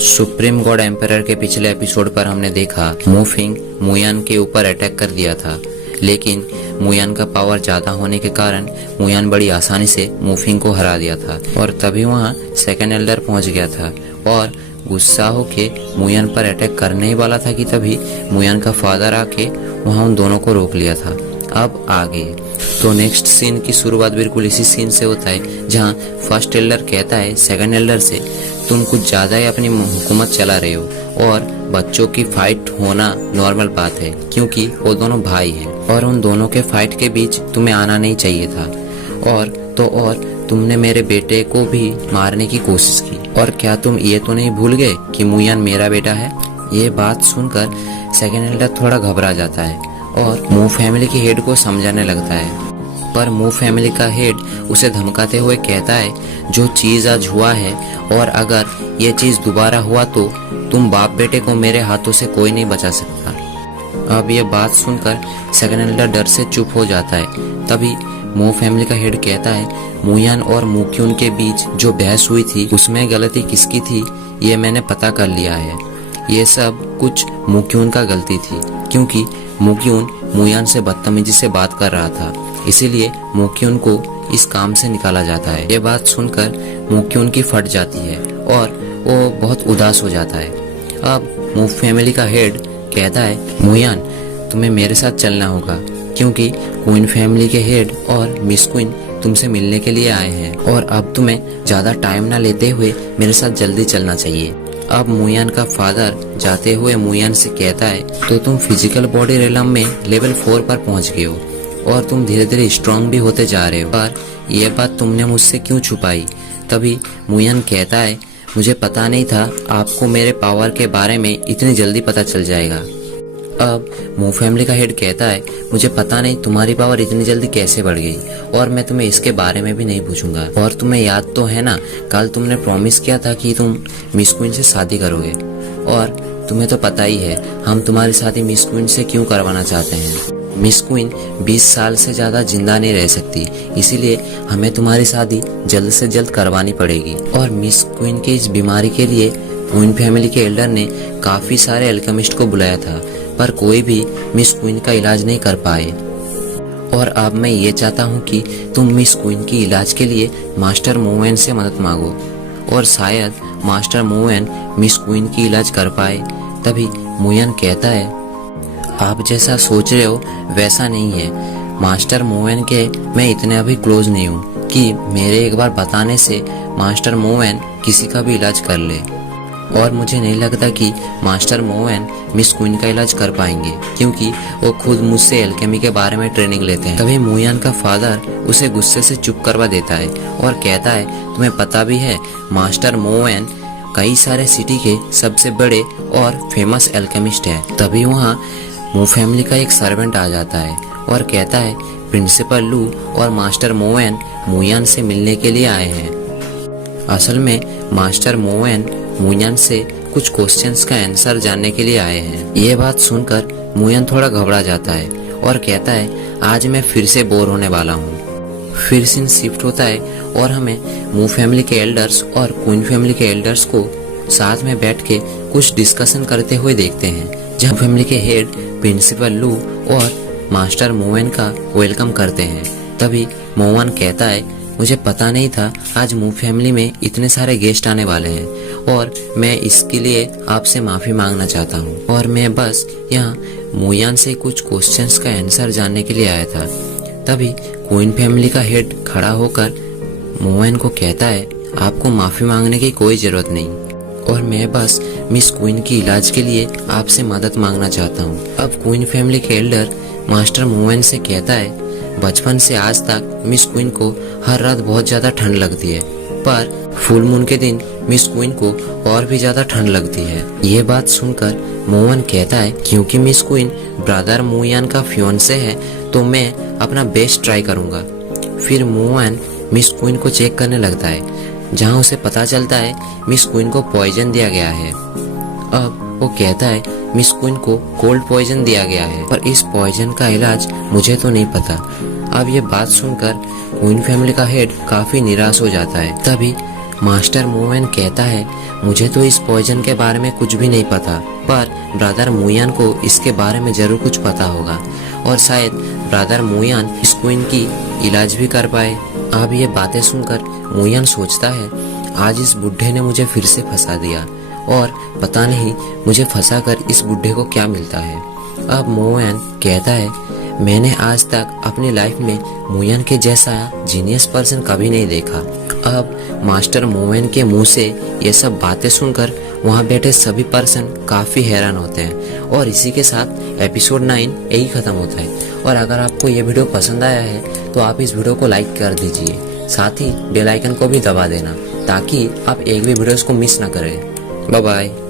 Supreme God emperor के पिछले episode पर हमने देखा मूफिंग मुयान के ऊपर अटैक कर दिया था, लेकिन मुयान का पावर ज्यादा होने के कारण मुयान बड़ी आसानी से मूफिंग को हरा दिया था और तभी वहाँ सेकंड एल्डर पहुंच गया था और गुस्सा होके मुयान पर अटैक करने ही वाला था कि तभी मुयान का फादर आके वहाँ उन दोनों को रोक लिया था। अब आगे तो नेक्स्ट सीन की शुरुआत बिल्कुल इसी सीन से होता है जहाँ फर्स्ट एल्डर कहता है सेकंड एल्डर से, तुम कुछ ज्यादा ही अपनी हुकूमत चला रहे हो और बच्चों की फाइट होना नॉर्मल बात है क्योंकि वो दोनों भाई हैं और उन दोनों के फाइट के बीच तुम्हें आना नहीं चाहिए था और तुमने मेरे बेटे को भी मारने की कोशिश की। और क्या तुम ये तो नहीं भूल गए कि मुयान मेरा बेटा है? ये बात सुनकर सेकंड एल्डर थोड़ा घबरा जाता है और मू फैमिली के हेड को समझाने लगता है, पर मू फैमिली का हेड उसे धमकाते हुए कहता है जो चीज आज हुआ है और अगर ये चीज दोबारा हुआ तो तुम बाप बेटे को मेरे हाथों से कोई नहीं बचा सकता। अब ये बात सुनकर सेकंड एल्डर डर से चुप हो जाता है। तभी मू फैमिली का हेड कहता है मुयान और मुक्यून के बीच जो बहस हुई थी उसमें गलती किसकी थी ये मैंने पता कर लिया है। ये सब कुछ मुक्यून का गलती थी क्योंकि मुक्यून मुयान से बदतमीजी से बात कर रहा था, इसीलिए मुक्यून को इस काम से निकाला जाता है। ये बात सुनकर मुक्यून की फट जाती है और वो बहुत उदास हो जाता है। अब मू फैमिली का हेड कहता है मुयान तुम्हें मेरे साथ चलना होगा क्योंकि क्वीन फैमिली के हेड और मिस क्वीन तुमसे मिलने के लिए आए हैं और अब तुम्हें ज्यादा टाइम ना लेते हुए मेरे साथ जल्दी चलना चाहिए। अब मुयान का फादर जाते हुए मुयान से कहता है तो तुम फिजिकल बॉडी रेलम में लेवल 4 पर पहुंच गए हो और तुम धीरे धीरे स्ट्रांग भी होते जा रहे हो, पर यह बात तुमने मुझसे क्यों छुपाई? तभी मुयान कहता है मुझे पता नहीं था आपको मेरे पावर के बारे में इतनी जल्दी पता चल जाएगा। अब मू फैमिली का हेड कहता है मुझे पता नहीं तुम्हारी पावर इतनी जल्दी कैसे बढ़ गई और मैं तुम्हें इसके बारे में भी नहीं पूछूंगा। और तुम्हें याद तो है ना, कल तुमने प्रॉमिस किया था कि तुम मिस क्वीन से शादी करोगे और तुम्हें तो पता ही है हम तुम्हारी शादी मिस क्वीन से क्यों करवाना चाहते हैं। मिस क्वीन 20 साल से ज्यादा जिंदा नहीं रह सकती, इसीलिए हमें तुम्हारी शादी जल्द से जल्द करवानी पड़ेगी। और मिस क्वीन के इस बीमारी के लिए क्वीन फैमिली के एल्डर ने काफी सारे एल्केमिस्ट को बुलाया था, पर कोई भी मिस क्वीन का इलाज नहीं कर पाए। और अब मैं ये चाहता हूँ कि तुम मिस क्वीन की इलाज के लिए मास्टर मोवेन से मदद मांगो और शायद मास्टर मोवेन मिस क्वीन की इलाज कर पाए। तभी मुयान कहता है आप जैसा सोच रहे हो वैसा नहीं है, मास्टर मोवेन के मैं इतने अभी क्लोज नहीं हूँ कि मेरे एक बार बताने से मास्टर मोवेन किसी का भी इलाज कर ले। और मुझे नहीं लगता कि मास्टर मोवेन मिस क्वीन का इलाज कर पाएंगे क्योंकि वो खुद मुझसे एल्केमी के बारे में ट्रेनिंग लेते हैं। तभी मुयान का फादर उसे गुस्से से चुप करवा देता है और कहता है तुम्हें पता भी है मास्टर मोवेन कई सारे सिटी के सबसे बड़े और फेमस एल्केमिस्ट है। तभी वहाँ मू फैमिली का एक सर्वेंट आ जाता है और कहता है प्रिंसिपल लू और मास्टर मोवेन मुयान से मिलने के लिए आए हैं। असल में मास्टर मोवेन मुयान से कुछ क्वेश्चंस का आंसर जानने के लिए आए हैं। ये बात सुनकर मुयान थोड़ा घबरा जाता है और कहता है आज मैं फिर से बोर होने वाला हूँ। फिर सीन शिफ्ट होता है और हमें मू फैमिली के एल्डर्स और क्वीन फैमिली के एल्डर्स को साथ में बैठ के कुछ डिस्कशन करते हुए देखते हैं, जहाँ फैमिली के हेड प्रिंसिपल लू और मास्टर मोवेन का वेलकम करते हैं। तभी मोवेन कहता है मुझे पता नहीं था आज मू फैमिली में इतने सारे गेस्ट आने वाले हैं और मैं इसके लिए आपसे माफी मांगना चाहता हूँ और मैं बस यहाँ मुयान से कुछ क्वेश्चंस का आंसर जानने के लिए आया था। तभी क्वीन फैमिली का हेड खड़ा होकर मोवेन को कहता है आपको माफी मांगने की कोई जरूरत नहीं और मैं बस मिस क्वीन की इलाज के लिए आपसे मदद मांगना चाहता हूँ। अब क्वीन फैमिली के एल्डर मास्टर मोवेन से कहता है बचपन से आज तक मिस क्वीन को हर रात बहुत ज्यादा ठंड लगती है, पर फुल मून के दिन मिस क्वीन को और भी ज्यादा ठंड लगती है। ये बात सुनकर मोवेन कहता है क्योंकि मिस क्वीन ब्रदर मुयान का फियोन्से है तो मैं अपना बेस्ट ट्राई करूंगा। फिर मोवेन मिस क्वीन को चेक करने लगता है जहाँ उसे पता चलता है मिस क्वीन को पॉइजन दिया गया है। अब वो कहता है मिस क्वीन को कोल्ड पॉइजन दिया गया है, पर इस पॉइजन का इलाज मुझे तो नहीं पता। अब ये बात सुनकर क्वीन फैमिली का हेड काफी निराश हो जाता है। तभी मास्टर मोयन कहता है, मुझे तो इस पॉइजन के बारे में कुछ भी नहीं पता, पर ब्रदर मुयान को इसके बारे में जरूर कुछ पता होगा और शायद ब्रदर मुयान इस क्वीन की इलाज भी कर पाए। अब ये बातें सुनकर मुयान सोचता है, आज इस बुढ़े ने मुझे फिर से फंसा दिया और पता नहीं मुझे फंसाकर इस बुढ़े को क्या मिलता है। अब मोयन कहता है, मैंने आज तक अपनी लाइफ में मुयान के जैसा जीनियस पर्सन कभी नहीं देखा। अब मास्टर मोयन के मुंह से ये सब बातें सुनकर वहाँ बैठे सभी पर्सन काफ़ी हैरान होते हैं और इसी के साथ एपिसोड 9 यही ख़त्म होता है। और अगर आपको ये वीडियो पसंद आया है तो आप इस वीडियो को लाइक कर दीजिए, साथ ही बेल आइकन को भी दबा देना ताकि आप एक भी वीडियोस को मिस ना करें। Bye bye.